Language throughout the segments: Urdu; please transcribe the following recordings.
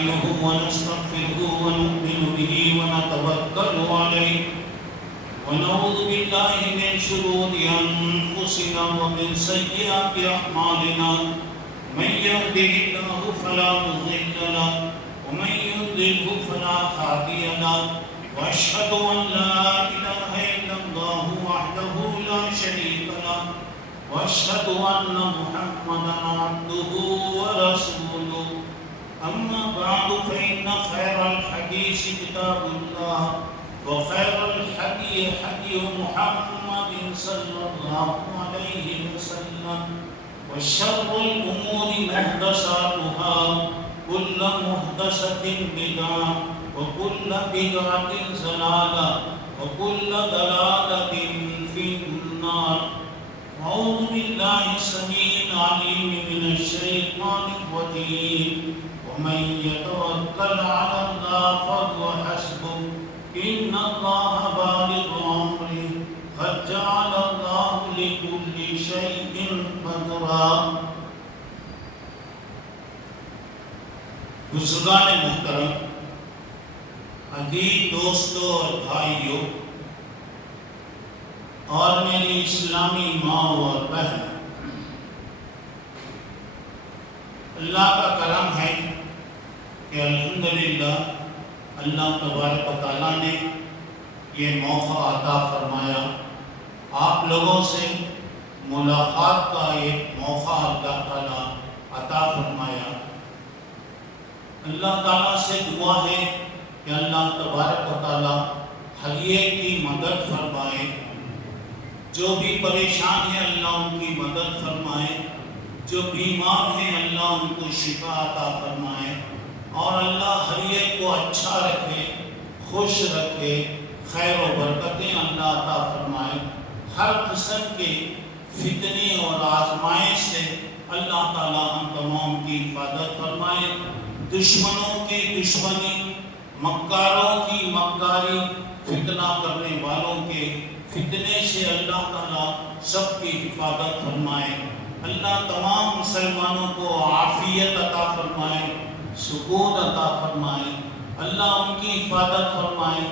نستعينه ونستغفره ونؤمن به ونتوكل عليه ونعوذ بالله من شرور أنفسنا ومن سيئات أعمالنا من يهده الله فلا مضل له ومن يضلل فلا هادي له وأشهد أن لا إله إلا الله وحده لا شريك له وأشهد أن محمدا عبده ورسوله أما بعد فإن خير الحديث كتاب الله وخير الحدي حدي محمد صلى الله عليه وسلم وشر الأمور محدثاتها كل محدثة بدعة وكل بدعة ضلالة وكل ضلالة في النار. أعوذ بالله السميع العليم من الشيطان الرجيم ومن يتوكل على الله فهو حسبه إن الله بالغ أمره قد جعل الله لكل شيء قدرا. بزرگان محترم، عزیز دوستوں اور بھائیوں اور میری اسلامی ماں اور بہن، اللہ کا کرم ہے کہ الحمدللہ اللہ تبارک و تعالیٰ نے یہ موقع عطا فرمایا. آپ لوگوں سے ملاقات کا ایک موقع اللہ تعالیٰ عطا فرمایا. اللہ تعالیٰ سے دعا ہے کہ اللہ تبارک و تعالیٰ ہر ایک کی مدد فرمائے. جو بھی پریشان ہیں اللہ ان کی مدد فرمائے، جو بیمار ہیں اللہ ان کو شفا عطا فرمائے، اور اللہ ہر ایک کو اچھا رکھے، خوش رکھے، خیر و برکتیں اللہ عطا فرمائے. ہر قسم کے فتنے اور آزمائش سے اللہ تعالیٰ ہم تمام کی حفاظت فرمائے. دشمنوں کی دشمنی، مکاروں کی مکاری، فتنہ کرنے والوں کے فتنے سے اللہ تعالیٰ سب کی حفاظت فرمائے. اللہ تمام مسلمانوں کو عافیت عطا فرمائے، سکون عطا فرمائے. اللہ ان کی حفاظت فرمائے،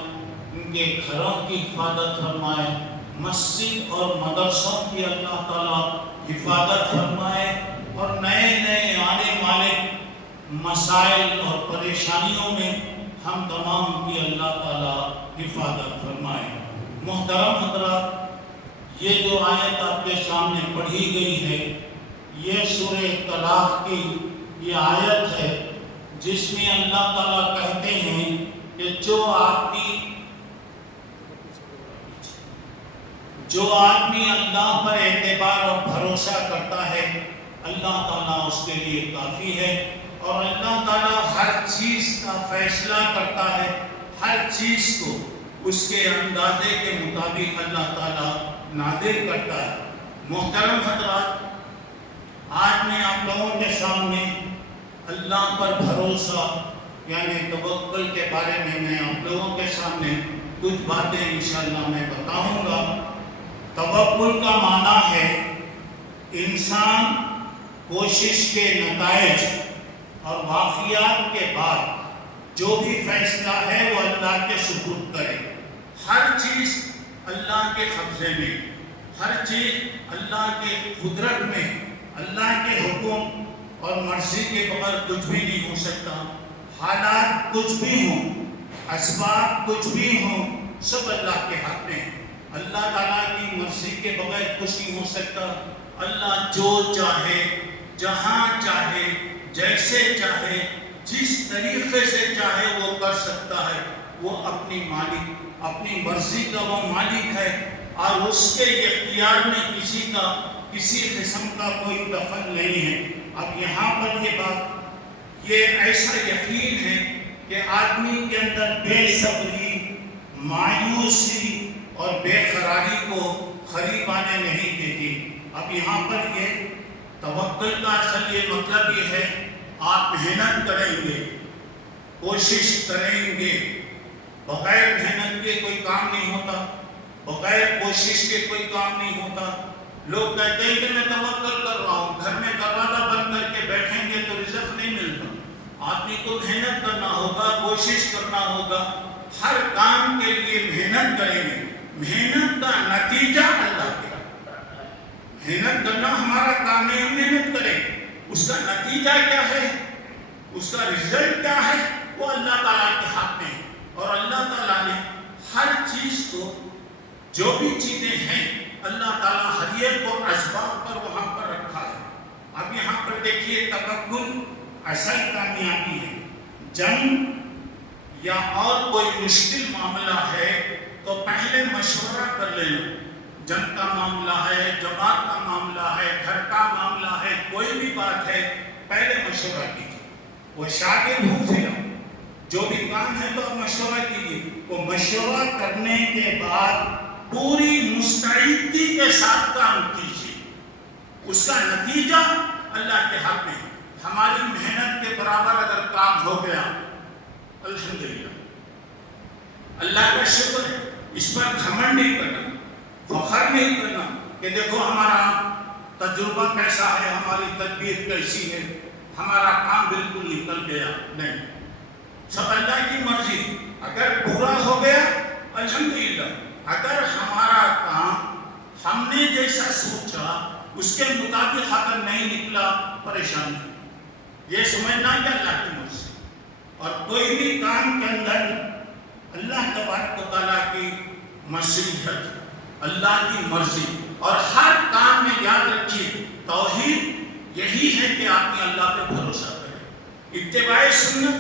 ان کے گھروں کی حفاظت فرمائے، مسجد اور مدرسوں کی اللہ تعالیٰ حفاظت فرمائے، اور نئے نئے آنے والے مسائل اور پریشانیوں میں ہم تمام کی اللہ تعالیٰ حفاظت فرمائے. محترم حضرات، یہ جو آیت آپ کے سامنے پڑھی گئی ہے یہ سورہ طلاق کی یہ آیت ہے، جس میں اللہ تعالیٰ کہتے ہیں کہ جو آدمی اللہ پر اعتبار اور بھروسہ کرتا ہے اللہ تعالیٰ اس کے لیے کافی ہے، اور اللہ تعالیٰ ہر چیز کا فیصلہ کرتا ہے، ہر چیز کو اس کے اندازے کے مطابق اللہ تعالیٰ نازل کرتا ہے. محترم حضرات، آج میں آپ لوگوں کے سامنے اللہ پر بھروسہ یعنی توکل کے بارے میں آپ لوگوں کے سامنے کچھ باتیں انشاءاللہ میں بتاؤں گا. توکل کا معنی ہے انسان کوشش کے نتائج اور واقعات کے بعد جو بھی فیصلہ ہے وہ اللہ کے سپرد کرے. ہر چیز اللہ کے قبضے میں، ہر چیز اللہ کے قدرت میں، اللہ کے حکم اور مرضی کے بغیر کچھ بھی نہیں ہو سکتا. حالات کچھ بھی ہوں، اسباب کچھ بھی ہوں، سب اللہ کے ہاتھ میں. اللہ تعالیٰ کی مرضی کے بغیر کچھ نہیں ہو سکتا. اللہ جو چاہے، جہاں چاہے، جیسے چاہے، جس طریقے سے چاہے وہ کر سکتا ہے. وہ اپنی مرضی کا وہ مالک ہے، اور اس کے اختیار میں کسی قسم کا کوئی دخل نہیں ہے. اب یہاں پر یہ ایسا یقین ہے کہ آدمی کے اندر بے صبری، مایوسی اور بے قراری کو قریب آنے نہیں دیتی. اب یہاں پر یہ توکل کا اصل یہ مطلب یہ ہے، آپ محنت کریں گے، کوشش کریں گے. بغیر محنت کے کوئی کام نہیں ہوتا، بغیر کوشش کے کوئی کام نہیں ہوتا. لوگ کہتے ہیں کہ میں توکل کر رہا ہوں، گھر میں دروازہ بند کر کے بیٹھیں گے تو رزق نہیں ملتا. آدمی کو محنت کرنا ہوگا، کوشش کرنا ہوگا، ہر کام کے لیے محنت کریں گے، محنت کا نتیجہ اللہ کے محنت کرنا ہمارا کام ہے، ہم محنت کریں، اس کا نتیجہ کیا ہے، اس کا رزلٹ کیا ہے، وہ اللہ تعالیٰ کے ہاتھ میں ہے۔ اور اللہ تعالیٰ نے ہر چیز کو، جو بھی چیزیں ہیں، اللہ تعالیٰ ہر ایک کو اسباب پر وہاں پر رکھا ہے۔ اب یہاں پر دیکھیے، تبکل اصل کامیابی ہے۔ جنگ یا اور کوئی مشکل معاملہ ہے تو پہلے مشورہ کر لینا۔ جنگ کا معاملہ ہے، جماعت کا معاملہ ہے، گھر کا معاملہ ہے، کوئی بھی بات ہے، پہلے مشورہ کیجیے۔ وہ شاگرد ہوں، پھر جو بھی کام ہے تو آپ مشورہ کیجیے۔ وہ مشورہ کرنے کے بعد پوری مستعدی کے ساتھ کام کیجیے، اس کا نتیجہ اللہ کے حق میں ہے۔ ہماری محنت کے برابر اگر کام ہو گیا، الحمدللہ، اللہ کا شکر ہے۔ اس پر گھمنڈ نہیں کرنا، فخر نہیں کرنا کہ دیکھو ہمارا تجربہ کیسا ہے، ہماری تدبیر کیسی ہے، ہمارا کام بالکل نکل گیا، نہیں، سب اللہ کی مرضی۔ اگر پورا ہو گیا الحمدللہ، اگر ہمارا کام ہم نے جیسا سوچا اس کے مطابق اگر نہیں نکلا، پریشانی، یہ سمجھنا کہ اللہ کی مرضی۔ اور کوئی بھی کام کے اندر اللہ تبارک و تعالیٰ کی مشیت، اللہ کی مرضی، اور ہر کام میں یاد رکھیے توحید یہی ہے کہ آپ نے اللہ پہ بھروسہ کریں، اتباع سنت،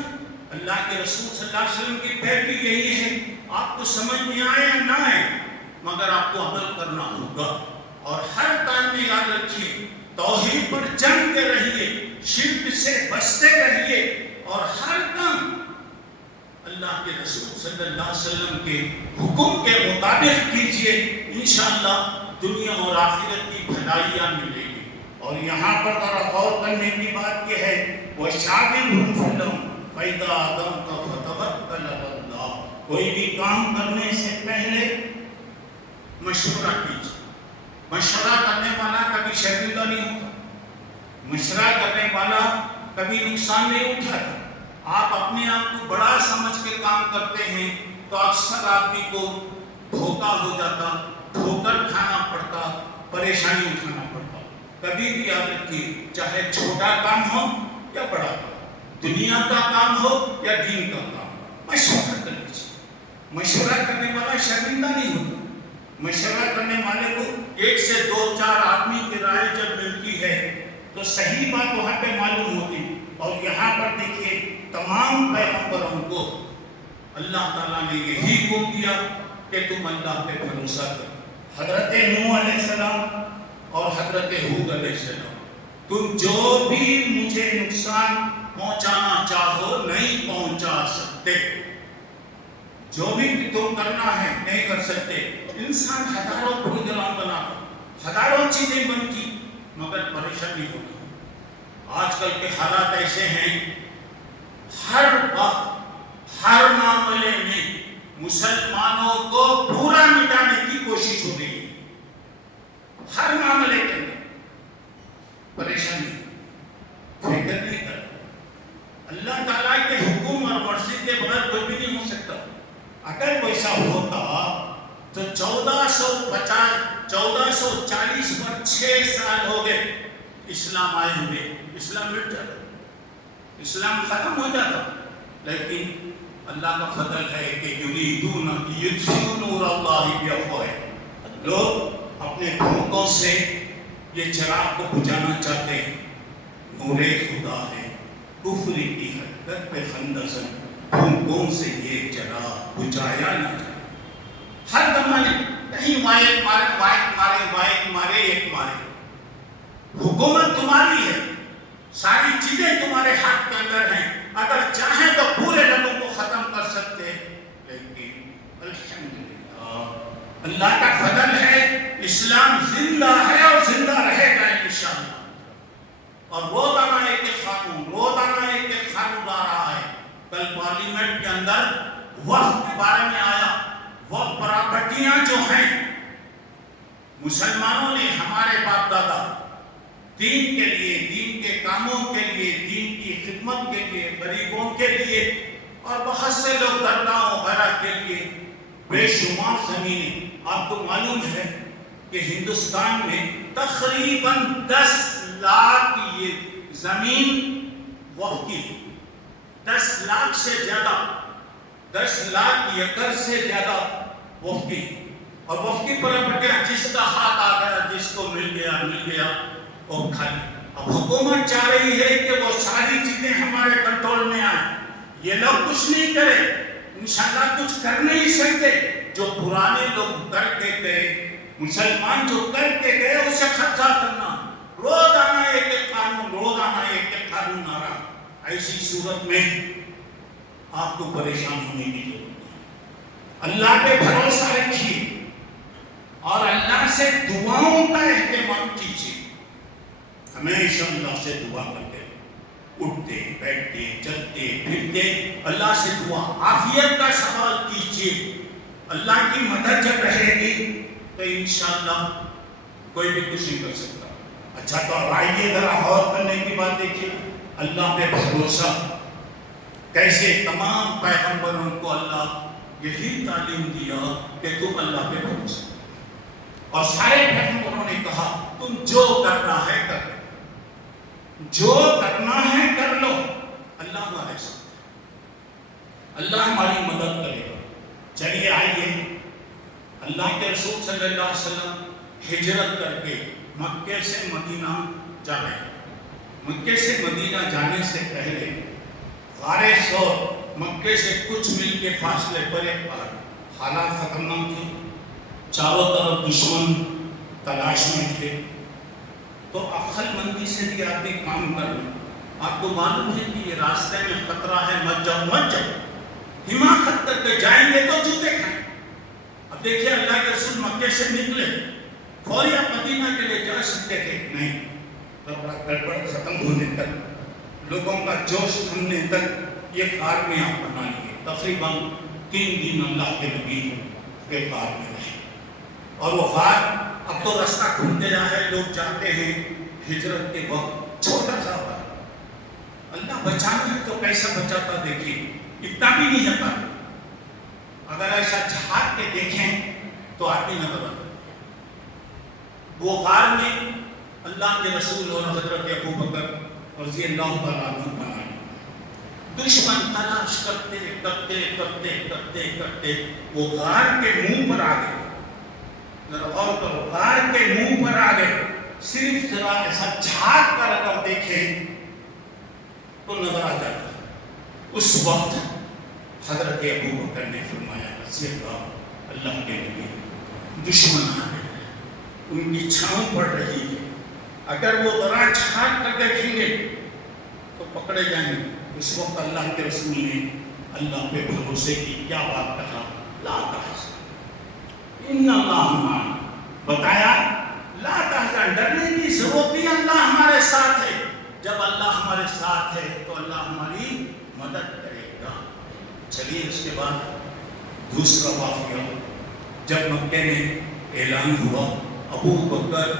اللہ کے رسول صلی اللہ علیہ وسلم کی پیروی یہی ہے۔ آپ کو سمجھ میں آئے یا نہ آئے، مگر آپ کو عمل کرنا ہوگا۔ اور ہر کام میں یاد رکھیے توحید پر جمتے رہیے، شرک سے بچتے رہیے، اور ہر کام اللہ کے رسول صلی اللہ علیہ وسلم کے حکم کے مطابق کیجئے، انشاءاللہ دنیا اور آخرت کی بھلائیاں ملے گی۔ اور یہاں پر ذرا غور کرنے کی بات یہ ہے، وَشَاوِرْهُمْ فِي الْأَمْرِ فَإِذَا عَزَمْتَ فَتَوَكَّلْ عَلَى اللَّهِ۔ کوئی بھی کام کرنے سے پہلے مشورہ کیجئے۔ مشورہ کرنے والا کبھی شرمندہ نہیں ہوتا، مشورہ کرنے والا کبھی نقصان نہیں اٹھاتا۔ آپ اپنے آپ کو بڑا سمجھ کے کام کرتے ہیں تو اکثر آدمی کو دھوکہ ہو جاتا، ٹھوکر کھانا پڑتا، پریشانی اٹھانا پڑتا۔ کبھی بھی یاد رکھیے، چاہے چھوٹا کام ہو یا بڑا کام، دنیا کا کام ہو یا دین کا کام، مشورہ کر لیجیے۔ مشورہ کرنے والا شرمندہ نہیں ہوتا۔ مشورہ کرنے والے کو ایک سے دو چار آدمی کی رائے جب ملتی ہے تو صحیح بات وہاں پہ معلوم ہوتی۔ اور یہاں پر دیکھیے، تمام پیغمبروں کو اللہ تعالیٰ نے یہی حکم دیا کہ تم اللہ پہ بھروسہ کرو۔ حضرت نوح علیہ السلام اور حضرت ہود علیہ السلام، تم جو بھی مجھے نقصان پہنچانا چاہو نہیں پہنچا سکتے، جو بھی تم کرنا ہے نہیں کر سکتے۔ انسان ہزاروں پروگرام بناتا، ہزاروں چیزیں بنتی، مگر پریشانی ہوتی۔ آج کل کے حالات ایسے ہیں، ہر وقت ہر معاملے میں مسلمانوں کو پورا مٹانے کی کوشش ہو رہی ہے۔ ہر معاملے کے اندر پریشانی، فکر نہیں کرتا۔ اللہ تعالیٰ کے حکم اور مرضی کے بغیر کوئی بھی نہیں ہو سکتا۔ اگر ویسا ہوتا تو 1440 پر 6 سال ہو گئے اسلام آئے ہوئے، اسلام مٹ جاتا، اسلام ختم ہو جاتا۔ لیکن اللہ کا فضل ہے کہ یریدون لیطفئوا نور اللہ بافواہہم، لوگ اپنے بھونکوں سے یہ چراغ کو بجھانا چاہتے ہیں۔ نور خدا ہے، کفر کی حرکت پہ خندسن، بھونکوں سے یہ چراغ بجھایا نہ جائے۔ ہر زمانے کہیں وائٹ مارے، وائٹ مارے، وائٹ مارے، ایک مارے۔ حکومت تمہاری ہے، ساری چیزیں تمہارے ہاتھ کے اندر ہیں، اگر چاہیں تو پورے لوگوں کو ختم کر سکتے ہیں۔ لیکن الحمدللہ اللہ کا فضل ہے، اسلام زندہ ہے اور زندہ رہے گا انشاءاللہ۔ اور روزانہ ایک قانون، روزانہ ایک قانون آ رہا ہے۔ کل پارلیمنٹ کے اندر وقف کے بارے میں آیا۔ وقف پراپرٹیاں جو ہیں مسلمانوں نے، ہمارے باپ دادا دین کے لیے، دین کے کاموں کے لیے، دین کی خدمت کے لیے، غریبوں کے لیے اور بہت سے لوگ درگاہ وغیرہ کے لیے بے شمار زمینیں. آپ کو معلوم ہے کہ ہندوستان میں تقریباً 10 لاکھ یہ زمین وقف کی، 10 لاکھ سے زیادہ، 10 لاکھ ایکڑ سے زیادہ وقف کی. اور وقف کی پراپرٹیاں جس کا ہاتھ آ گیا، جس کو مل گیا اور کھالی. اب حکومت چاہ رہی ہے کہ وہ ساری چیزیں ہمارے کنٹرول میں آئیں. یہ لوگ کچھ نہیں کرے، انشاءاللہ کچھ کر نہیں سکتے. جو پرانے لوگ کر کے گئے، مسلمان جو کر کے گئے اسے قبضہ کرنا، روزانہ ایک قانون، روزانہ ایک قانون آ رہا. ایسی صورت میں آپ کو پریشان ہونے کی ضرورت ہے. اللہ پہ بھروسہ رکھیے اور اللہ سے دعاؤں کا اہتمام کیجیے. ہمیشہ اللہ سے دعا کرتے، اٹھتے بیٹھتے چلتے پھرتے اللہ سے دعا، عافیت کا سوال کیجیے. اللہ کی مدد جب رہے گی تو انشاءاللہ کوئی بھی کچھ نہیں کر سکتا. اچھا تو آئیے ذرا غور کرنے کی بات دیکھیے. اللہ پہ بھروسہ کیسے تمام پیغمبروں کو اللہ یہی تعلیم دیا کہ تم اللہ پہ بھروسہ، اور سارے پیغمبروں نے کہا تم جو کرنا ہے کر لو، جو کرنا ہے کر لو، اللہ ہمارے ساتھ ہے، اللہ ہماری مدد کرے گا. چلیے آئیے، اللہ کے رسول صلی اللہ علیہ وسلم ہجرت کر کے مکے سے مدینہ جا رہے. مکے سے مدینہ جانے سے پہلے غار ثور مکے سے کچھ میل کے فاصلے پر ایک پہاڑ. حالات خطرناک تھے، چاروں طرف دشمن تلاش میں تھے. تو عقل مندی سے بھی آدمی کام کر لیں. آپ کو معلوم ہے کہ یہ راستے میں خطرہ ہے، مت جاؤ مت جاؤ. حماقت کر کے جائیں گے تو جوتے کھائیں. اب دیکھیے اللہ کے رسول مکے سے نکلے، فوری مدینہ کے لیے جا سکتے تھے، نہیں. گڑبڑ ختم ہونے تک، لوگوں کا جوش تھمنے تک یہ غار میں آپ بنا لیے. تقریباً 3 دن اللہ کے نبی کے غار میں رہے. اور وہ غار اب تو راستہ کھلتے جا ہے، لوگ جاتے ہیں ہجرت کے وقت. چھوٹا سا غار، اللہ بچانا ہے تو کیسا بچاتا دیکھیے. اتنا بھی نہیں ہے. اگر ایسا جھانک کے دیکھیں تو آدمی نظر آتا. وہ غار میں اللہ کے رسول اور حضرت ابو بکر رضی اللہ تعالیٰ عنہ بنائے. دشمن تلاش کرتے کرتے کرتے کرتے کرتے وہ غار کے منہ پر آ گئے. ذرا غور کرو، غار کے منہ پر آ گئے. صرف ذرا ایسا جھانک کر اگر دیکھیں تو نظر آ جاتا. اس وقت حضرت ابو بکر نے فرمایا رضی اللہ کے نبی، دشمن آ گئے، ان کی چھاؤں پڑ رہی ہے، اگر وہ ذرا چھانک کر دیکھیں گے تو پکڑے جائیں گے. اس وقت اللہ کے رسول نے اللہ پہ بھروسے کی کیا بات کہا، لا تحزن ان اللہ معنا. بتایا لا تحزن، ڈرنے کی ضرورت نہیں، اللہ ہمارے ساتھ ہے. جب اللہ ہمارے ساتھ ہے تو اللہ ہماری مدد کرے گا. چلیے اس کے بعد دوسرا واقعہ، جب مکے میں اعلان ہوا ابو بکر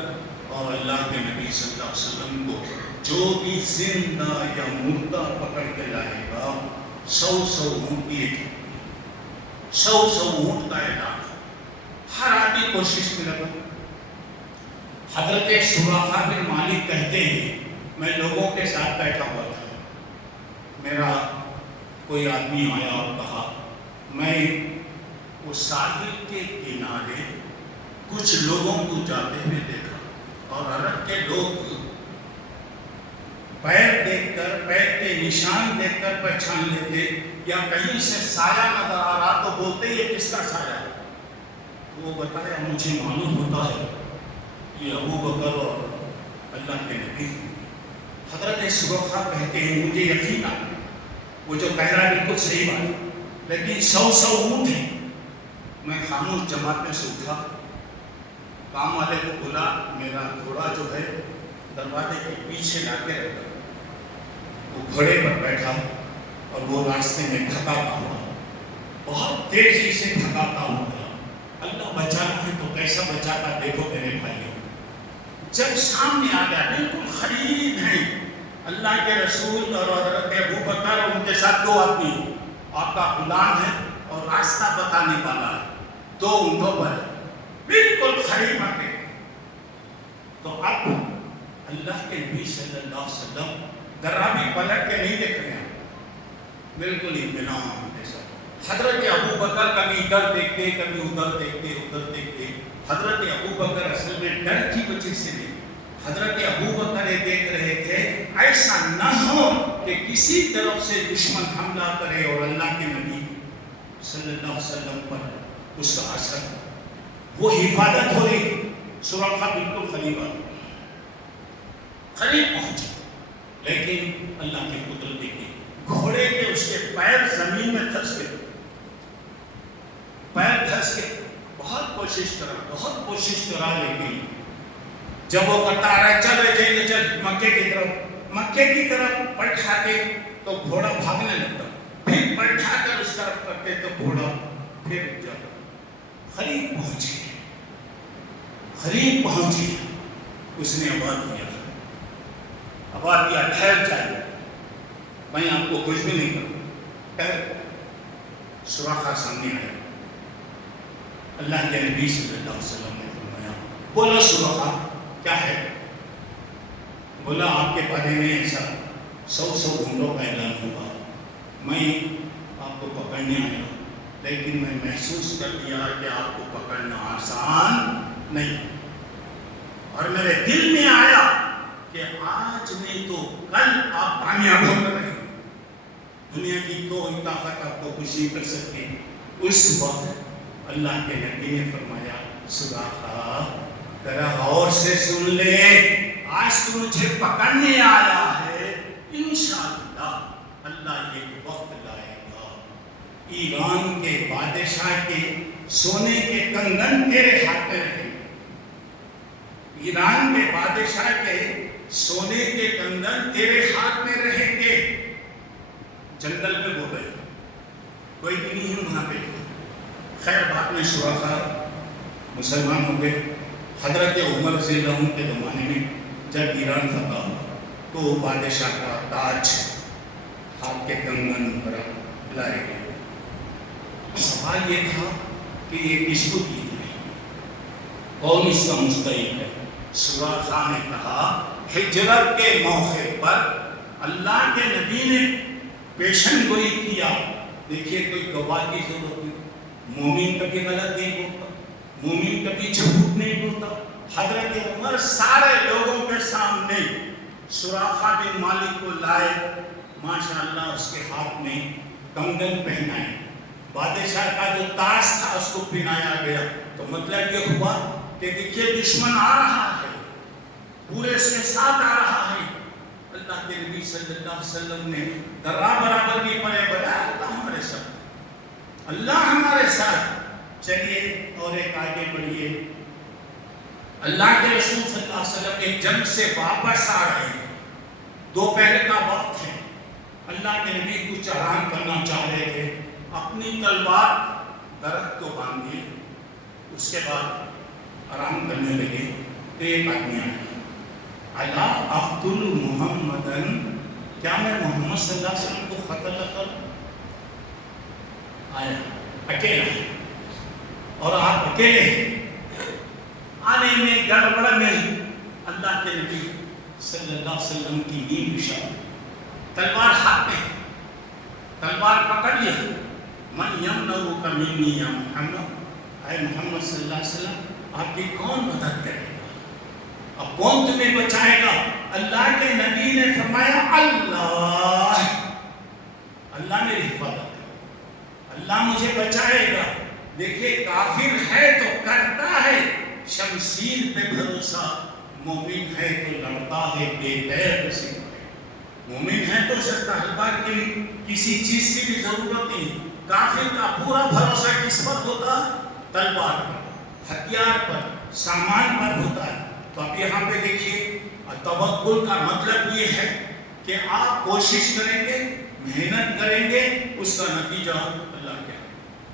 اور اللہ کے نبی صلی اللہ علیہ وسلم کو جو بھی زندہ یا مردہ پکڑ کے لائے گا 100 اونٹ دیے تھے. 100 اونٹ کا اعلان. ہر آدمی کوشش میں لگا. حضرت سراقہ بن مالک کہتے ہیں میں لوگوں کے ساتھ بیٹھا ہوا تھا، میرا کوئی آدمی آیا اور کہا میں وہ ساحل کے کنارے کچھ لوگوں کو جاتے ہوئے دیکھا، اور عرب کے لوگ پیر دیکھ کر، پیر کے نشان دیکھ کر پہچان لیتے، یا کہیں سے سایہ نظر آ رہا تو بولتے یہ کس کا سایہ ہے. وہ بتایا مجھے معلوم ہوتا ہے یہ ابو بکر اور اللہ کے نبی. حضرت سراقہ کہتے ہیں مجھے یقین آ، وہ جو کہہ رہا ہے بالکل صحیح بات، لیکن 100 اونٹ ہیں. میں خاموش جماعت میں سے اٹھا، کام والے کو بولا میرا گھوڑا جو ہے دروازے کے پیچھے لا کے رکھا. وہ گھوڑے پر بیٹھا اور وہ راستے میں بھگاتا ہوا، بہت تیزی سے بھگاتا ہوا. اللہ بچانا ہے تو کیسا بچاتا دیکھو میرے بھائیوں. جب سامنے آ گیا بالکل قریب ہیں اللہ کے رسول اور حضرت ابو بکر اور ان کے ساتھ دو آدمی آپ کا غلام ہے اور راستہ بتانے والا ہے، دو اونٹوں پر بالکل قریب آ گئے، تو اب اللہ کے نبی صلی اللہ علیہ وسلم ذرا بھی پلٹ کے نہیں دیکھ رہے ہیں، بالکل اطمینان کے ساتھ۔ حضرت ابو بکر کبھی ادھر دیکھتے کبھی ادھر دیکھتے ادھر دیکھتے۔ حضرت ابو بکر اصل میں ڈر کی وجہ سے نہیں، حضرت ابو بکر یہ دیکھ رہے تھے ایسا نہ ہو کہ کسی طرف سے دشمن حملہ کرے اور اللہ کے نبی صلی اللہ علیہ وسلم پر اس کا اثر، وہ حفاظت ہو رہی، سرخا بالکل قریب پہنچے، لیکن اللہ کی قدرت دیکھی، گھوڑے کے اس کے پیر زمین میں دھس گئے، پیر دھس گئے، بہت کوشش کرا لیکن جب وہ کرتا رہا چلے جائیں چل مکے کی طرف پلٹاتے تو گھوڑا بھاگنے لگتا، پھر پلٹا کر اس طرف کرتے تو گھوڑا پھر رک جاتا۔ قریب پہنچے، اس نے آواز دیا ٹھہر جائے، میں آپ کو کچھ بھی نہیں کروں۔ سراخا سامنے آیا، اللہ کے نبی صلی اللہ علیہ وسلم نے فرمایا، بولا سراخا کیا ہے؟ بولا آپ کے بارے میں ایسا 100 گھنٹوں کا اعلان ہوگا، میں آپ کو پکڑنے آیا لیکن میں محسوس کر لیا کہ آپ کو پکڑنا آسان نہیں، اور میرے دل میں آیا کہ آج نہیں تو کل آپ کامیاب ہو کر رہے، دنیا کی کوئی طاقت آپ کو کچھ نہیں کر سکتی۔ اس وقت اللہ کے نبی نے فرمایا، سراخا ذرا غور سے سن لے، آج تو مجھے پکڑنے آیا ہے، انشاءاللہ اللہ ایک وقت لائے گا، ایران کے بادشاہ کے سونے کے کنگن تیرے ہاتھ میں رہیں گے، ایران کے بادشاہ کے سونے کے کنگن تیرے ہاتھ میں رہیں گے۔ جنگل میں بول رہے کوئی بھی نہیں ہے وہاں پہ، خیر بعد میں شرکا مسلمان ہو گئے۔ حضرت عمر رضی اللہ عنہ کے زمانے میں جب ایران فتح ہوا تو بادشاہ کا تاج ہاتھ کے کنگن پر لائے گئے۔ سوال یہ تھا کہ یہ کس کو دی گئی، کون اس کا مستحق ہے؟ سراخا نے کہا، ہجرت کے موقع پر اللہ کے نبی نے پیشن گوئی کیا۔ دیکھیے کوئی گواہ کی ضرورت نہیں، مومن کبھی غلط نہیں ہوتا، مومن کبھی جھوٹ نہیں بولتا۔ حضرت عمر سارے لوگوں کے سامنے سراخا بن مالک کو لائے، ماشاءاللہ اس کے ہاتھ میں کنگن پہنائے، بادشاہ کا جو تاج تھا اس کو پہنایا گیا۔ تو مطلب یہ ہوا کہ دیکھیے دشمن آ رہا ہے، پورے اس کے ساتھ آ رہا ہے۔ اللہ کے نبی صلی اللہ علیہ وسلم نے ذرا برابر نہیں پڑے، بتایا اللہ ہمارے ساتھ، اللہ ہمارے ساتھ۔ چلیے اور ایک آگے بڑھیے، اللہ کے رسول صلی اللہ علیہ وسلم ایک جنگ سے واپس آ رہے ہیں، دوپہر کا وقت ہے، اللہ کے نبی کچھ آرام کرنا چاہ رہے تھے، اپنی تلوار درخت کو باندھی، اس کے بعد آرام کرنے لگے تو ایک آدمی آیا، الا اقتل محمدن، کیا میں محمد صلی اللہ علیہ وسلم کو قتل نہ کروں؟ آیا اکیلا ہے اور آپ اکیلے ہیں، آنے میں گڑبڑ میں اللہ کے نبی صلی اللہ علیہ وسلم کی نیند بشار، تلوار ہاتھ میں، تلوار پکڑ لیا، من یمنعک منی یا محمد، اے محمد صلی اللہ علیہ وسلم آپ کی کون مدد کرے گا، اب کون تمہیں بچائے گا؟ اللہ کے نبی نے فرمایا اللہ، اللہ میری حفاظت ہے، اللہ مجھے بچائے گا۔ دیکھیے کافر ہے تو کرتا ہے شمشیر پہ بھروسہ، مومن ہے تو لڑتا ہے بے پیر سے، مومن ہے تو صرف تلوار کی کسی چیز کی بھی ضرورت نہیں۔ کافر کا پورا بھروسہ کس پر ہوتا؟ تلوار پر، ہتھیار پر، سامان پر ہوتا ہے۔ تو اب یہاں پہ دیکھیے توکل کا مطلب یہ ہے کہ آپ کوشش کریں گے، محنت کریں گے، اس کا نتیجہ اللہ کے۔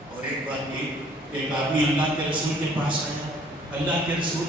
اور ایک بات یہ، ایک آدمی اللہ کے رسول کے پاس آیا، اللہ کے رسول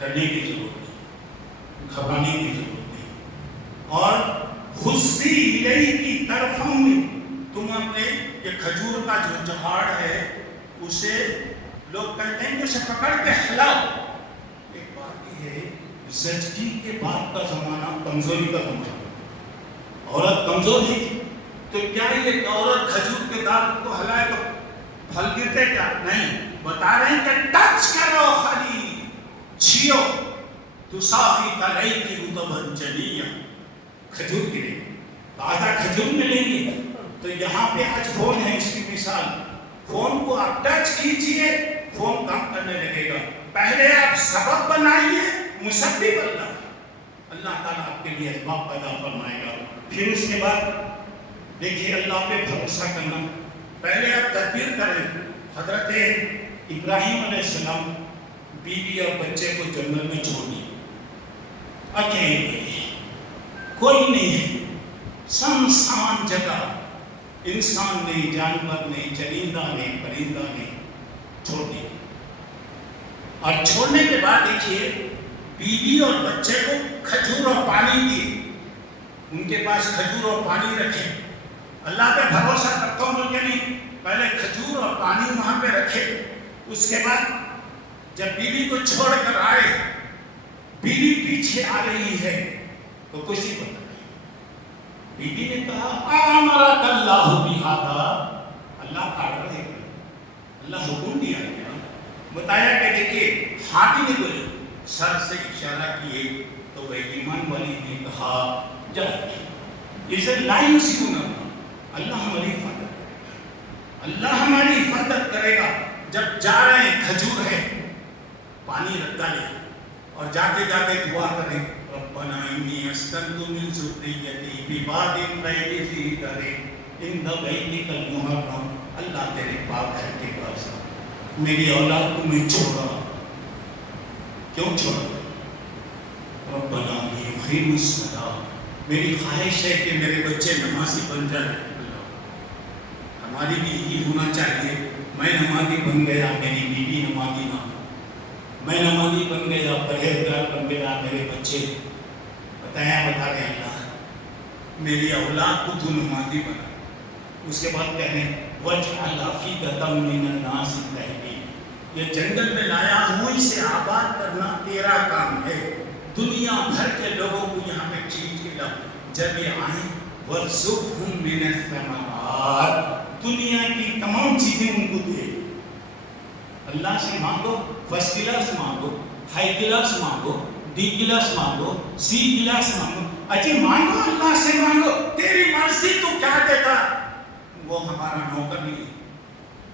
ڈرنے کی ضرورت نہیں، گھبرانے کی ضرورت نہیں. اور خصی الیہ کی طرفوں میں تم اپنے یہ کھجور کا جو جھاڑ ہے اسے لوگ کہتے ہیں کہ اسے پکڑ کے ہلاؤ. ایک بات یہ ہے زچگی کے بعد کا زمانہ کمزوری کا زمانہ، عورت کمزور ہی تھی تو کیا یہ عورت کھجور کے درخت کو ہلائے تو پھل گرتے کیا؟ نہیں، بتا رہے ہیں کہ ٹچ کرو خالی چھیو تو صافی تلئی کی رطبت جنیہ، کھجور گرے تازہ کھجور ملیں گے. تو یہاں پہ آج فون ہے اس کی مثال، فون کو آپ ٹچ کیجئے فون کام کرنے لگے گا. پہلے آپ سبب بنائیے، مسبب اللہ تعالیٰ آپ کے لیے اسباب پیدا فرمائے گا. پھر اس کے بعد دیکھیے اللہ پہ بھروسہ کرنا. پہلے آپ تدبیر کریں. حضرت ابراہیم علیہ السلام بیوی اور بچے کو جنگل میں چھوڑ دیے، اکیلے، کوئی نہیں ہے، سنسان جگہ، انسان نہیں، جانور نہیں، چرندہ نہیں، پرندہ نہیں، چھوڑ دیے. اور چھوڑنے کے بعد دیکھیے بیوی اور بچے کو کھجور اور پانی دیے. ان کے پاس کھجور اور پانی رکھے. اللہ پہ بھروسہ کرتا ہوں کہ نہیں، پہلے کھجور اور پانی وہاں پہ رکھے. اس کے بعد جب بیوی کو چھوڑ کر آئے، بیوی پیچھے آ رہی ہے تو کسی کو بیوی نے کہا آمرک اللہ بہذا، اللہ آرڈر ہے، اللہ حکم دیا ہے. بتایا کہ دیکھیے ہاتھی نے بولے، سر سے اشارہ کیے تو وہ ایمان والی نے کہا جا اسے لائن سکون، اللہ ہماری حفاظت کرے گا، اللہ ہماری حفاظت کرے گا. جب جا رہے ہیں کھجور ہے، پانی رکھتا لے اور جاتے جاتے دعا کریں ربنا انی اسکنت من ذریتی بواد غیر ذی زرع عند بیتک المحرم، اللہ تیرے پاک گھر کے پاس میری اولاد کو میں چھوڑا. کیوں چھوڑا؟ ربنا لیقیموا الصلاۃ، میری خواہش ہے کہ میرے بچے نمازی بن جائیں. ہماری بھی یہی ہونا چاہیے. میں نمازی بن گیا، میری بیوی نمازی نہ، میں نمازی بن گیا، پرہیزگار بن گیا، میرے بچے بتا رہے اللہ میری اولاد کو تو نمازی بنا. اس کے بعد کہیں وَاجْعَلْ أَفْئِدَةً مِّنَ النَّاسِ تَهْوِي، یہ جنگل میں لایا ہوں اسے آباد کرنا تیرا کام ہے. دنیا بھر کے لوگوں کو یہاں پہ کھینچ کے لا. جب یہ آئیں وَارْزُقْهُم مِّنَ الثَّمَرَاتِ، دنیا کی تمام چیزیں ان کو دے. اللہ سے مانگو، فرسٹ کلاس مانگو، ہائی کلاس مانگو، ڈی کلاس مانگو، سی کلاس مانگو، اجی مانگو، اللہ سے مانگو. تیری مرضی تو کیا دیتا، وہ ہمارا نوکر نہیں ہے،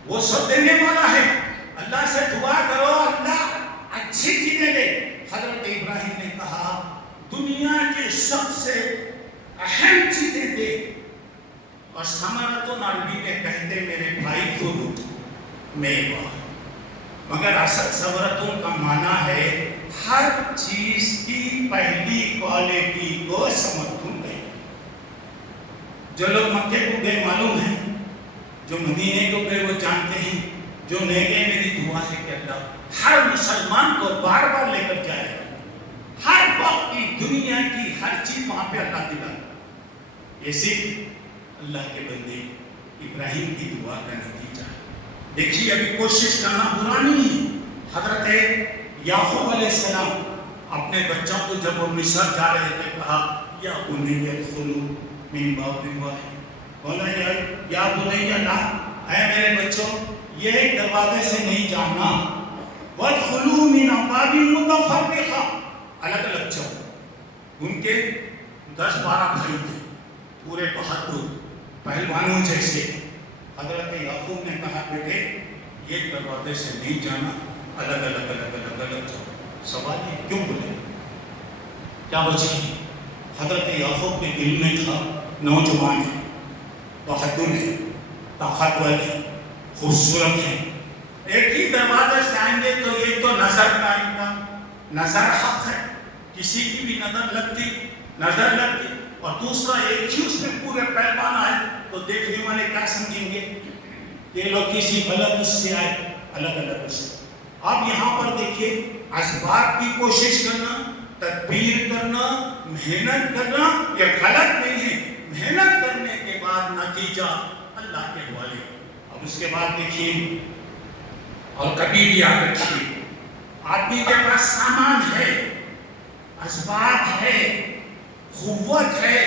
وہ سب دینے والا ہے. اللہ سے دعا کرو اللہ اچھی چیزیں دے. حضرت ابراہیم نے کہا دنیا کی سب سے اہم چیزیں دے. اور ثمرۃ عربی میں کہتے میرے بھائی فروٹ، میوہ، مگر اصل ثمرتوں کا معنی ہے ہر چیز کی پہلی کوالٹی کو سمرتھن دے. جو لوگ مکے کو گئے معلوم ہے، جو مدینے کو گئے وہ جانتے ہیں، جو نہیں گئے میری دعا ہے کہ اللہ ہر مسلمان کو بار بار لے کر جائے، ہر وقت کی دنیا کی ہر چیز وہاں پہ اللہ دلا. یہ صرف اللہ کے بندے ابراہیم کی دعا کا نتیجہ ہے. دیکھیے ابھی کوشش کرنا برا نہیں ہے. حضرت یعقوب علیہ السلام اپنے بچوں کو جب وہ مصر جا رہے تھے کہا یا بنی ادخلوا من باب واحد، بولا یا بنی لا، اے میرے بچوں یہ ایک دروازے سے نہیں جانا، وادخلوا من ابواب متفرقہ، الگ الگ جاؤ. ان کے 10-12 بھائی تھے، پورے بہادر پہلوانوں جیسے. حضرت یعقوب نے کہا بیٹے یہ دروازے سے نہیں جانا، الگ الگ الگ الگ الگ جاؤ. سوال یہ کیوں بولے، کیا وجہ ہے؟ حضرت یعقوب کے دل میں تھا نوجوان ہے، بہادر ہے، طاقتور ہے، خوبصورت ہے، ایک ہی دروازے سے آئیں گے تو یہ تو نظر کا نظر حق ہے، کسی کی بھی نظر لگتی، اور دوسرا ایک ہی اس میں پورے پہلوان آئے تو دیکھنے والے کیا سمجھیں گے، یہ لوگ کسی غلط اس سے آئے، الگ الگ اس سے. اب یہاں پر دیکھیے اسباب کی کوشش کرنا، تدبیر کرنا، محنت کرنا یہ غلط نہیں ہے، محنت کرنے کے بعد نتیجہ اللہ کے حوالے۔ اب اس کے بعد دیکھیے اور کبھی بھی یاد رکھیے آدمی کے پاس سامان ہے، اسباب ہے، قوت ہے،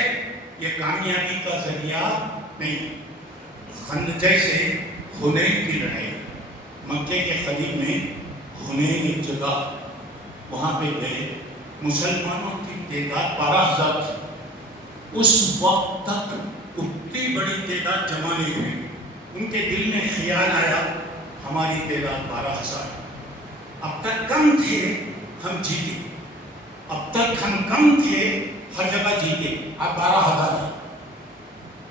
یہ کامیابی کا ذریعہ نہیں۔ جیسے حنین کی لڑائی، مکے کے قریب میں حنین ایک جگہ، وہاں پہ گئے، مسلمانوں کی تعداد 12,000 تھی۔ اس وقت تک اتنی بڑی تعداد جمع نہیں ہوئی، ان کے دل میں خیال آیا ہماری تعداد 12,000، اب تک کم تھے ہم جیتے، اب تک ہم کم تھے ہر جگہ جیتے، اب 12,000 ہیں،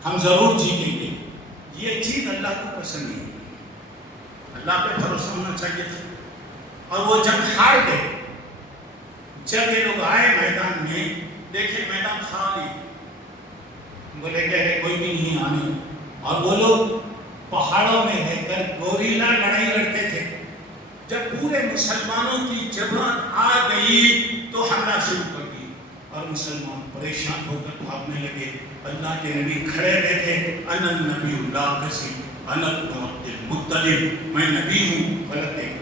ہم ضرور جیتیں گے۔ یہ چیز اللہ کو پسند نہیں، اللہ پہ بھروسہ ہونا چاہیے تھا۔ اور وہ جب ہار گئے، جب یہ لوگ آئے میدان میں، دیکھیں میدان خالی، بولے کہ کوئی بھی نہیں آنے، اور وہ لوگ پہاڑوں میں رہ کر گوریلا لڑائی لڑتے تھے۔ جب پورے مسلمانوں کی جماعت آ گئی تو حملہ شروع کر دی، اور مسلمان پریشان ہو کر بھاگنے لگے۔ اللہ کے نبی کھڑے رہے، انا النبی لا کذب انا ابن عبد المطلب، میں نبی ہوں، غلط ہے،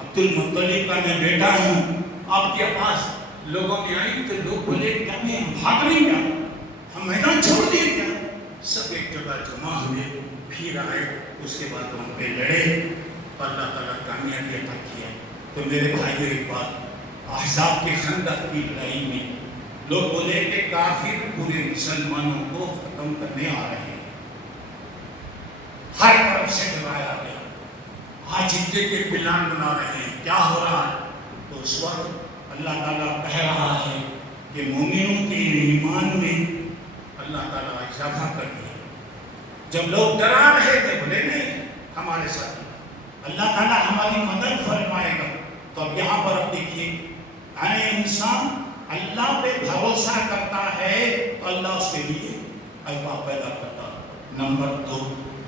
عبد المطلب کا میں بیٹا ہوں۔ آپ کے پاس لوگوں میں آئی تو لوگ بولے کیا میں بھاگ نہیں گیا، ہم میدان چھوڑ دیے کیا؟ سب ایک جگہ جمع ہوئے، پھر آئے، اس کے بعد ہم پہ لڑے، اللہ تعالیٰ کامیابی عطا کیا۔ تو میرے بھائیوں ایک بات، احزاب کے خندق کی لڑائی میں لوگ بولے کہ کافر پورے مسلمانوں کو ختم کرنے آ رہے ہیں، ہر طرف سے ڈرایا گیا، آج جتنے کے پلان بنا رہے ہیں، کیا ہو رہا ہے؟ تو اس وقت اللہ تعالیٰ کہہ رہا ہے کہ مومنوں کے ایمان میں اللہ تعالیٰ اضافہ کر دیا۔ جب لوگ ڈرا رہے تھے بولے نہیں ہمارے ساتھ اللہ تعالیٰ ہماری مدد فرمائے گا۔ تو اب یہاں پر اب دیکھیے انسان اللہ پہ بھروسہ کرتا ہے تو اللہ اس کے لیے اسباب پیدا کرتا۔ نمبر 2،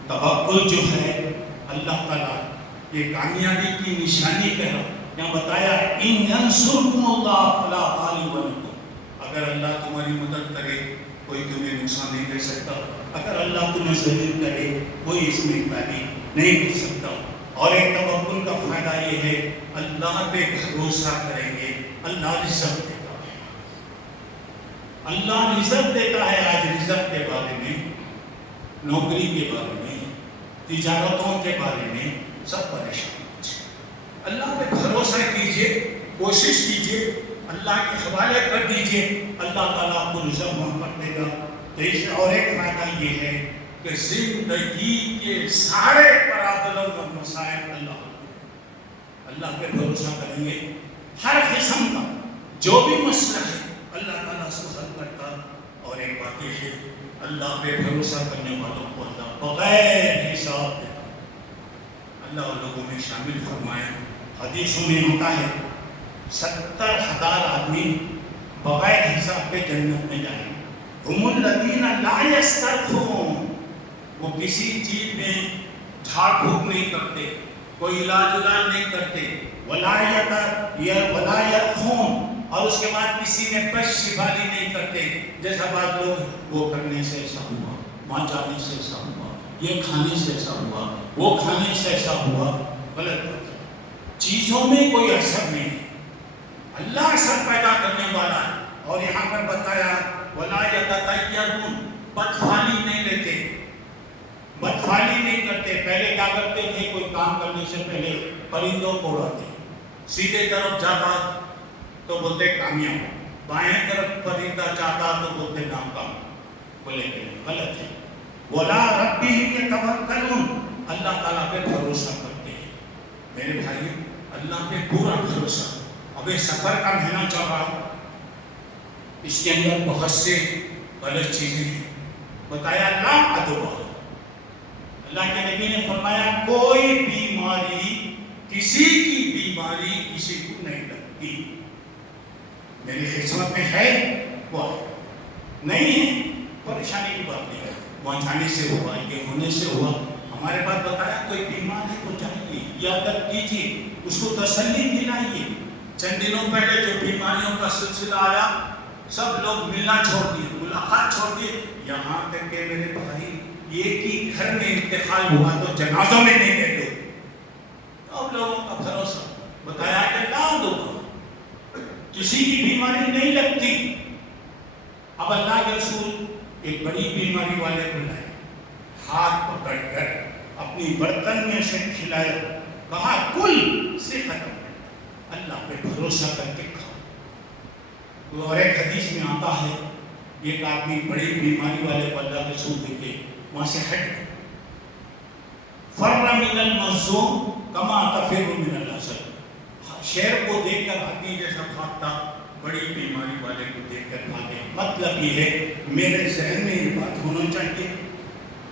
توکل جو ہے اللہ تعالیٰ یہ کامیابی کی نشانی کہہ رہا، یہاں بتایا ان ینصرکم اللہ فلا غالب لکم، اگر اللہ تمہاری مدد کرے کوئی تمہیں نقصان نہیں دے سکتا، اگر اللہ تمہیں ذلیل کرے کوئی اس میں قابل نہیں کر سکتا۔ اور ایک توکل کا فائدہ یہ ہے اللہ پہ بھروسہ کریں گے اللہ رزق دیتا ہے، اللہ رزق دیتا ہے۔ آج رزق کے بارے میں، نوکری کے بارے میں، تجارتوں کے بارے میں سب پریشان ہیں۔ اللہ پہ بھروسہ کیجئے، کوشش کیجئے، اللہ کے حوالے کر دیجئے، اللہ تعالیٰ آپ کو رزق محبت دے گا۔ تو اس میں اور ایک فائدہ یہ ہے کہ زندگی کے سارے پرابلم اور مسائل اللہ پہ بھروسہ کریں گے، ہر قسم کا جو بھی مسئلہ ہے اللہ تعالیٰ اس کو حل کرتا۔ اور ایک بات یہ ہے اللہ پہ بھروسہ کرنے والوں کو اللہ بغیر حساب دیتا، اللہ ان لوگوں میں شامل فرمائے۔ حدیثوں میں ہوتا ہے 70,000 آدمی بغیر حساب کے جنت میں جائیں گے۔ ہم الذین لا یسترخون، وہ کسی چیز میں جھاڑ پھونک نہیں کرتے، کوئی علاج نہیں کرتے، ولا یرخون، اور اس کے بعد کسی میں بد شفائی نہیں کرتے۔ جیسا بعض لوگ وہ کرنے سے ایسا ہوا، وہاں جانے سے ایسا ہوا، یہ کھانے سے ایسا ہوا، وہ کھانے سے ایسا ہوا، غلط بات ہے۔ چیزوں میں کوئی اثر نہیں، اللہ اثر پیدا کرنے والا ہے۔ اور یہاں پر بتایا ولا یتطیرون، بدفعلی نہیں لیتے، بدفعلی نہیں کرتے۔ پہلے کیا کرتے تھے؟ کوئی کام کرنے سے پہلے پرندوں کو اڑاتے، سیدھے طرف جاتا تو بولتے کامیاب، بائیں طرف پرندہ جاتا تو بولتے ناکام، بولے کہ غلط ہے۔ ولا ربہم یتوکلون، اللہ تعالیٰ پہ بھروسہ کرتے ہیں۔ میرے بھائی اللہ پہ پورا بھروسہ۔ اب یہ سفر کا مہینہ چل رہا ہے، اس کے اندر بہت سے غلط چیزیں ہیں۔ بتایا لا ادوا، اللہ کے نبی نے فرمایا کوئی بیماری، کسی کی بیماری کسی کو نہیں لگتی، میری خدمت میں ہے وہ نہیں ہے، پریشانی کی بات نہیں ہے، وہاں جانے سے ہوا، یہ ہونے سے ہوا، ہمارے پاس بتایا کوئی بیمار ہے تو جائیے، عیادت کیجیے، اس کو تسلی دلائیے۔ چند دنوں پہلے جو بیماریوں کا سلسلہ آیا، سب لوگ ملنا چھوڑ دیے، ملاقات چھوڑ دیے، یہاں تک کہ میرے بھائی ایک ہی گھر میں انتقال ہوا تو جنازوں میں نہیں گئے لوگ۔ اب لوگوں کا بھروسہ بتایا کہ لا دو، کسی کی بیماری نہیں لگتی۔ اب اللہ کے رسول ایک بڑی بیماری والے کو لائے، ہاتھ پکڑ کر اپنی برتن میں سے کھلایا، کہا کل سے ختم، اللہ پہ بھروسہ کر کے کھاؤ۔ اور ایک حدیث میں آتا ہے ایک آدمی بڑی بیماری والے کو اللہ کے رسول دیکھے وہاں سے ہٹ گئے، فر من المظلوم کما تفر من الاسد، شیر کو دیکھ کر ہاتھی جیسا بھاگتا، بڑی بیماری والے کو دیکھ کر بھاگے۔ مطلب یہ ہے میرے ذہن میں یہ بات ہونا چاہیے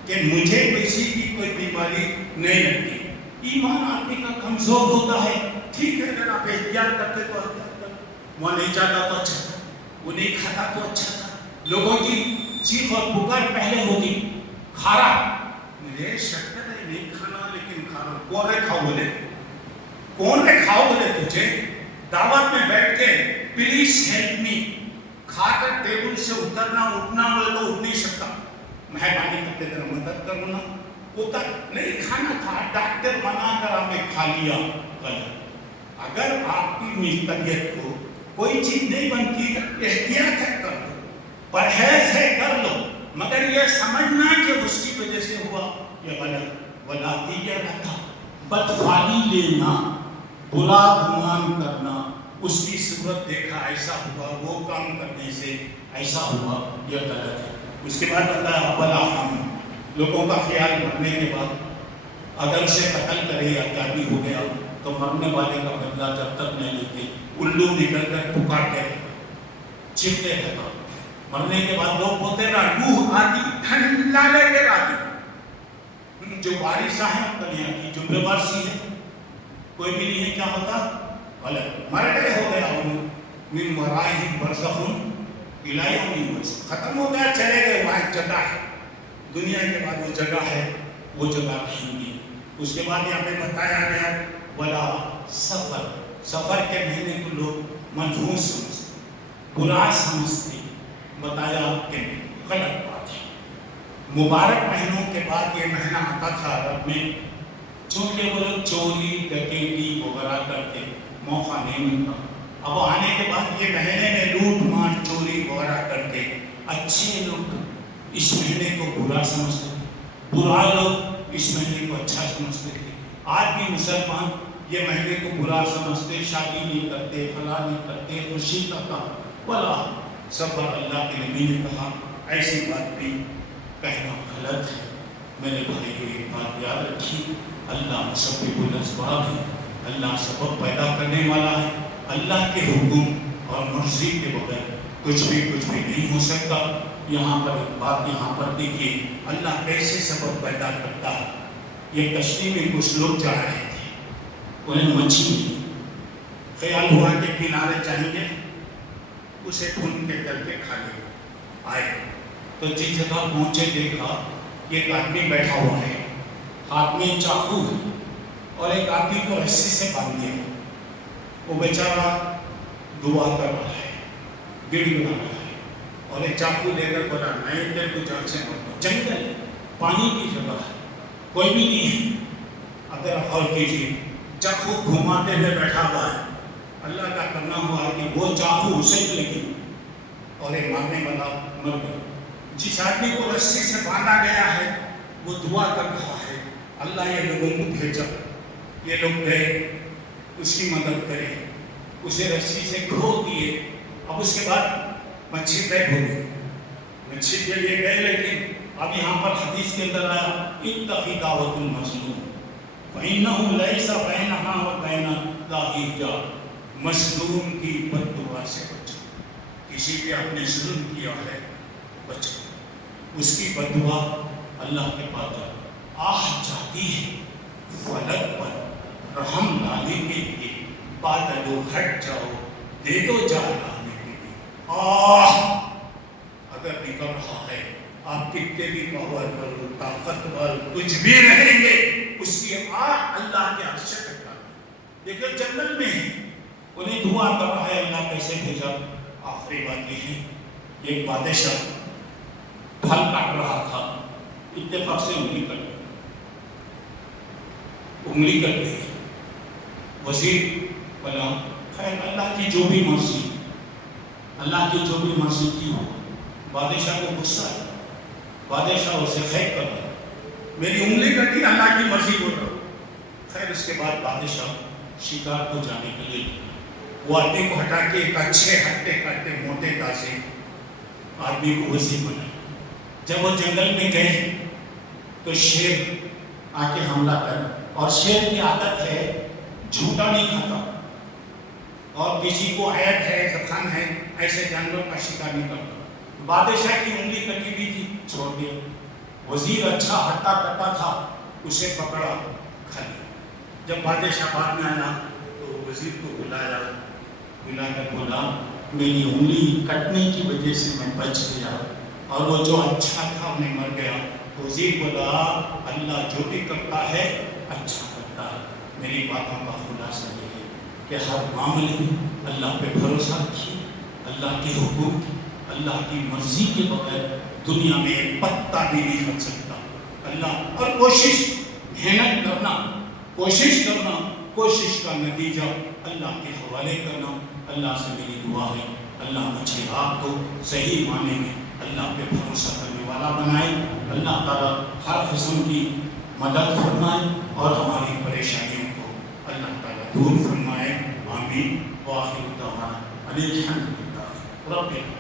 کہ مجھے کسی کی کوئی بیماری نہیں لگتی۔ ایمان آدمی کا کمزور ہوتا ہے، ٹھیک ہے اگر آپ احتیاط کرتے تو احتیاط کر، وہ نہیں جاتا تو اچھا تھا، وہ نہیں کھاتا تو اچھا تھا۔ لوگوں کی چیخ اور پکار پہلے ہوتی، کھارا، مجھے شکر ہے نہیں کھانا لیکن کھانا، کون رے کھاؤ بولے، کون رے کھاؤ بولے تجھے، دعوت میں بیٹھ کے پلیز ہیلپ می، کھا کر ٹیبل سے اترنا اٹھنا بولے تو اٹھ نہیں سکتا، مہربانی کرتے ذرا مدد کرو نا، ہوتا نہیں کھانا تھا، ڈاکٹر منع کر ہمیں کھا لیا، غلط۔ اگر آپ کی طبیعت کو کوئی چیز نہیں بنتی، احتیاط ہے کر لو، پرہیز ہے کر لو، مگر یہ سمجھنا کہ اس کی وجہ سے ہوا یہ غلط۔ ولا تجارت، بدفعلی لینا، برا گمان کرنا، اس کی صورت دیکھا ایسا ہوا، وہ کام کرنے سے ایسا ہوا، یہ غلط ہے۔ اس کے بعد بتایا ولا ہم، لوگوں کا خیال مرنے کے بعد اگر اسے قتل کرے یا قیدی ہو گیا تو مرنے والے کا بدلہ جب تک نہیں لیتے، الو نکل کر پکارتے رہے، چیختے رہتا، مرنے کے بعد لوگ بولتے نا روح آتی ٹھنڈا لے کے آتی، جو وارثہ ہے دنیا کی، جو بے وارثی ہے کوئی بھی نہیں ہے، کیا ہوتا غلط، مر گئے ہو گیا، من ورائہم برزخ الی یوم یبعثون، ختم ہو گیا، چلے گئے، وہاں ایک جگہ ہے، دنیا کے بعد وہ جگہ ہے، وہ جگہ رہیں گی۔ اس کے بعد یہاں پہ بتایا گیا ولا سفر، سفر کے مہینے کو لوگ منحوس سمجھتے، برا سمجھتے، بتایا کہ غلط بات ہے۔ مبارک مہینوں کے بعد یہ مہینہ آتا تھا عرب میں، چونکہ وہ لوگ چوری ڈکیتی وغیرہ کرتے، موقع نہیں ملتا۔ اب آنے کے بعد یہ مہینے میں لوٹ مار چوری وغیرہ کرتے، اچھے لوگ اس مہینے کو برا سمجھتے تھے، برا لوگ اس مہینے کو اچھا سمجھتے تھے۔ آج بھی مسلمان یہ مہینے کو برا سمجھتے، شادی نہیں کرتے، فلاں نہیں کرتے، خوشی کا کام بلا سفر۔ اللہ کے نبی نے کہا ایسی بات بھی کہنا غلط ہے۔ میرے بھائی کو ایک بات یاد رکھی، اللہ مسبب الاسباب ہے، اللہ سبب پیدا کرنے والا ہے، اللہ کے حکم اور مرضی کے بغیر کچھ بھی نہیں ہو سکتا۔ یہاں پر ایک بات یہاں پر دیکھیے، اللہ کیسے سبب پیدا کرتا ہے۔ یہ کشتی میں کچھ لوگ جا رہے تھے، انہیں مچھلی ملی، خیال ہوا کہ کنارے جائیں گے، اسے ڈھونڈ کے کر کے کھا لے آئے، تو جس جگہ پہنچے دیکھا ایک آدمی بیٹھا ہوا ہے، ہاتھ میں چاقو ہے، اور ایک آدمی کو رسی سے باندھ دیا، وہ بیچارہ دعا کر رہا ہے، گڑ گڑا رہا ہے، اور ایک چاقو لے کر بولا نہیں تیرے کو جان سے مت، جنگل پانی کی جگہ ہے، کوئی بھی نہیں ہے، اگر غور کیجیے چاقو گھماتے ہوئے بیٹھا ہوا ہے، اللہ کا کرنا ہوا کہ وہ چاقو اسے بھی لگی اور ایک مارنے والا مر گیا۔ جس آدمی کو رسی سے باندھا گیا ہے وہ دعا کر رہا ہے اللہ یہ لوگوں کو بھیجا، یہ لوگ گئے اس کی مدد کرے، اسے رسی سے کھول دیے۔ اب اس کے بعد مچھلی غائب ہو گئی، مچھلی کے لیے گئے، لیکن اب یہاں پر حدیث کے اندر آیا اتقی دعوت المظلوم فإنہ لیس بینہا وبین اللہ حجاب، مظلوم کی بد دعا سے بچو، کسی پہ آپ نے ظلم کیا ہے بچو، اس کی بد دعا اللہ کے پاس آہ چاہتی ہے فلک پر رحم لانے کے لیے، بادلو ہٹ جاؤ، دے دو جان لانے کے لیے، آہ اگر نکل رہا ہے، آپ کتنے بھی پاور پر طاقتور کچھ بھی رہیں گے اس کی آگ اللہ کے عرش تک آتی۔ دیکھو جنگل میں ہے، انہیں دعا کر رہا ہے اللہ کیسے بھیجا۔ آخری بات یہ ہے، ایک بادشاہ پھل کاٹ رہا تھا، اتفاق سے انگلی کٹ گئی۔ وزیر بلا خیر اللہ کی جو بھی مرضی، اللہ کی جو بھی مرضی کی ہو۔ بادشاہ کو غصہ ہے، بادشاہ اسے خیر کر رہا ہے، میری انگلی کٹی، اللہ کی مرضی بول رہا ہوں۔ خیر اس کے بعد بادشاہ شکار کو جانے کے لیے وہ آدمی کو ہٹا کے ایک اچھے ہٹے کٹے موٹے تازے آدمی کو وزیر بنایا۔ جب وہ جنگل میں گئے تو شیر آ کے حملہ کر، اور شیر کی عادت ہے جھوٹا نہیں کھاتا، اور کسی کو عیب ہے زخم ہے ایسے جانور کا شکار نہیں کرتا۔ بادشاہ کی انگلی کٹی ہوئی تھی، چھوڑ دیا۔ وزیر اچھا ہٹا کٹا تھا، اسے پکڑا کھا لیا۔ جب بادشاہ بعد میں آیا تو وزیر کو بلا کر بولا میری انگلی کٹنے کی وجہ سے میں بچ گیا، اور وہ جو اچھا تھا میں مر گیا۔ وزیر بولا اللہ جو بھی کرتا ہے اچھا کرتا ہے۔ میری باتوں کا خلاصہ یہ ہے کہ ہر معاملے میں اللہ پہ بھروسہ رکھیے، اللہ کے حکم کی، اللہ کی مرضی کے بغیر دنیا میں ایک پتا بھی نہیں ہٹ سکتا۔ اللہ اور کوشش، محنت کرنا، کوشش کا نتیجہ اللہ کے حوالے کرنا۔ اللہ سے میری دعا ہے اللہ مجھے آپ کو صحیح معنی میں اللہ پہ بھروسہ کرنے والا بنائے۔ اللہ تعالیٰ ہر قسم کی مدد فرمائے اور ہماری پریشانیوں کو اللہ تعالیٰ دور فرمائے۔ آمین۔ وآخر دعوانا ان الحمدللہ رب العالمین۔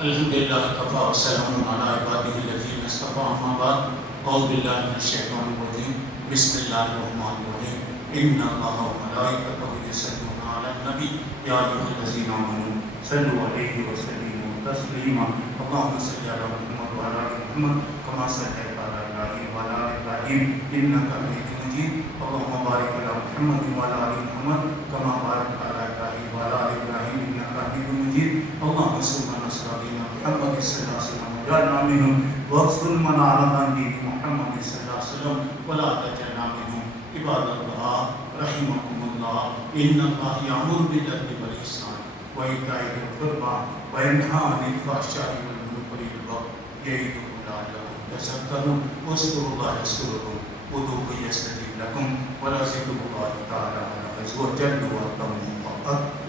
الحمدللہ کفا والسلام علی عبادہ الذین اصطفیٰ، اما بعد اعوذ باللہ من الشیطان الرجیم، بسم اللہ الرحمن الرحیم۔ ان اللہ وملائکتہ یصلون علی النبی یا ایھا الذین آمنوا صلوا علیہ وسلموا تسلیما۔ اللہم صل علی محمد وعلی آل محمد کما صلیت علی ابراہیم وعلی آل ابراہیم انک حمید مجید۔ اللہم بارک علی محمد وعلی آل محمد کما بارکت علی ابراہیم وعلی آل ابراہیم انک حمید مجید۔ اللہم صل علی سیدنا محمد صلی اللہ علیہ وسلم وجعلنا منهم واغفر من أعرض عن دين محمد صلى الله عليه وسلم ولا تجعلنا منهم۔ عباد الله رحمكم الله، إن الله يأمر بالعدل والإحسان وإيتاء ذي القربى وينهى عن الفحشاء والمنكر والبغي يعظكم لعلكم تذكرون۔ واذكروا الله يذكركم وادعوه يستجب لكم ولذكر الله تعالى عز وجل وأكبر.